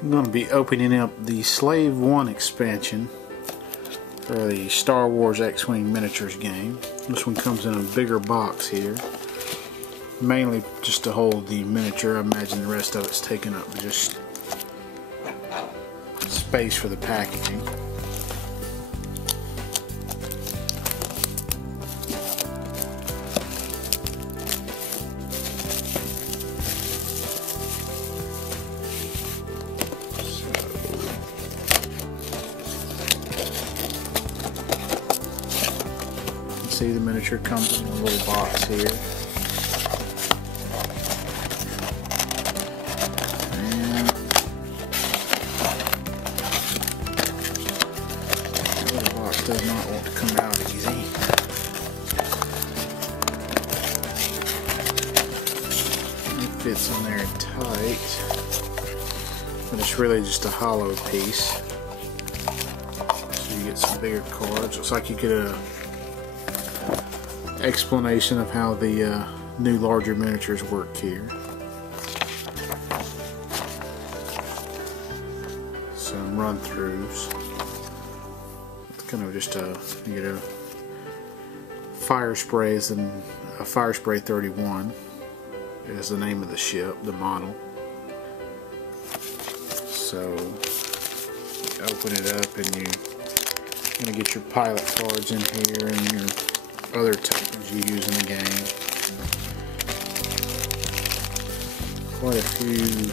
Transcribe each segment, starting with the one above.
I'm going to be opening up the Slave 1 expansion for the Star Wars X-Wing Miniatures game. This one comes in a bigger box here, mainly just to hold the miniature. I imagine the rest of it's taken up with just space for the packaging. See, the miniature comes in a little box here. And the little box does not want to come out easy. It fits in there tight, but it's really just a hollow piece. So you get some bigger cards. Looks like you get a explanation of how the new larger miniatures work here. Some run-throughs. It's kind of just a, you get a fire spray, as in a Fire Spray 31 is the name of the ship, the model. So you open it up and you're gonna get your pilot cards in here and your other tokens you use in the game. Quite a few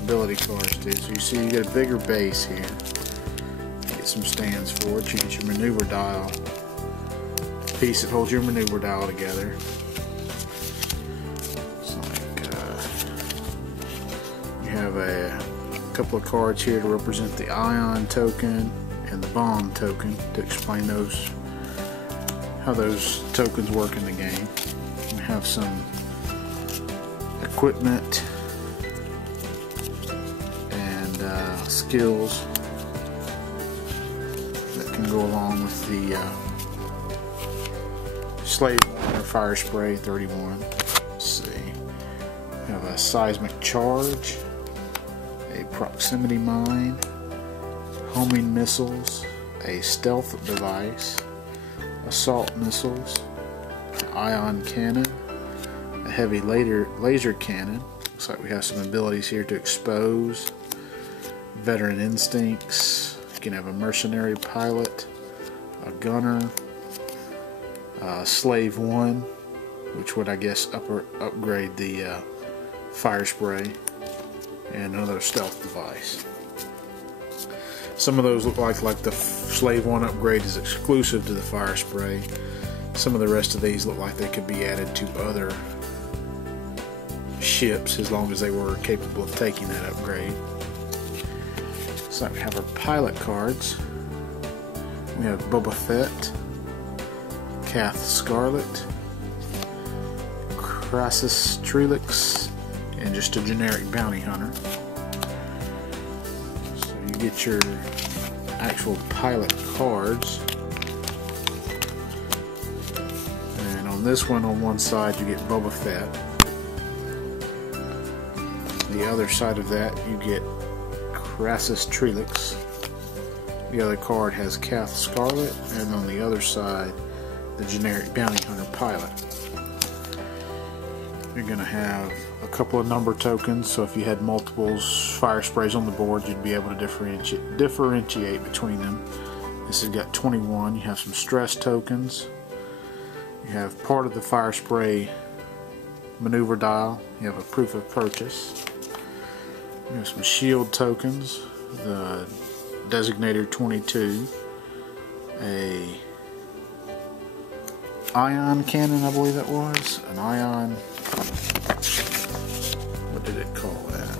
ability cards too. So you see you get a bigger base here. You get some stands for it. You get your maneuver dial piece that holds your maneuver dial together. It's like you have a couple of cards here to represent the ion token and the bomb token to explain those, how those tokens work in the game. We have some equipment and skills that can go along with the Slave 1 or Fire Spray 31. Let's see. We have a seismic charge, a proximity mine, homing missiles, a stealth device, assault missiles, ion cannon, a heavy laser cannon. Looks like we have some abilities here to expose, veteran instincts. You can have a mercenary pilot, a gunner, Slave 1, which would, I guess, upgrade the Fire Spray, and another stealth device. Some of those look like the Slave 1 upgrade is exclusive to the Fire Spray. Some of the rest of these look like they could be added to other ships as long as they were capable of taking that upgrade. So we have our pilot cards. We have Boba Fett, Kath Scarlet, Crassus Trelix, and just a generic bounty hunter. You get your actual pilot cards, and on this one, on one side you get Boba Fett. The other side of that you get Crassus Trelix. The other card has Kath Scarlet, and on the other side the generic bounty hunter pilot. You're going to have a couple of number tokens, so if you had multiple Fire Sprays on the board, you'd be able to differentiate between them. This has got 21. You have some stress tokens. You have part of the Fire Spray maneuver dial. You have a proof of purchase. You have some shield tokens. The Designator 22. A ion cannon, I believe that was. An ion... what did it call that?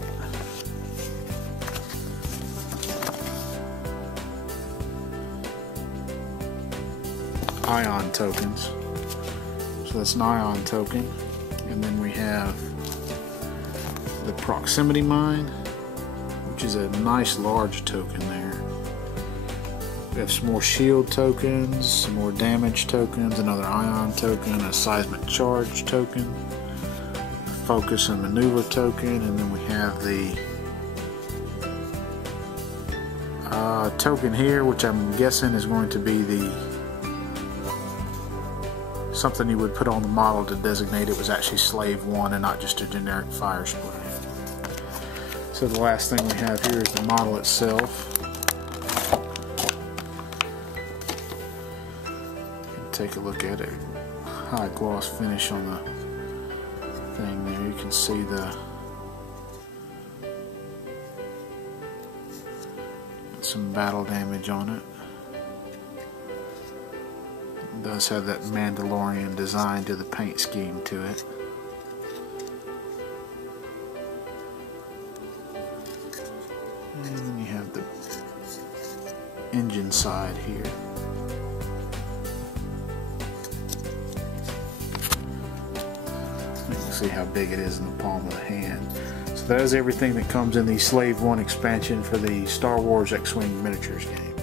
Ion tokens. So that's an ion token. And then we have the proximity mine, which is a nice large token there. We have some more shield tokens, some more damage tokens, another ion token, a seismic charge token, focus and maneuver token, and then we have the token here, which I'm guessing is going to be the something you would put on the model to designate it was actually Slave 1 and not just a generic fire spray. So the last thing we have here is the model itself. Take a look at it. High gloss finish on the thing there. You can see some battle damage on it. It does have that Mandalorian design to the paint scheme to it. And then you have the engine side here. You can see how big it is in the palm of the hand. So that is everything that comes in the Slave 1 expansion for the Star Wars X-Wing miniatures game.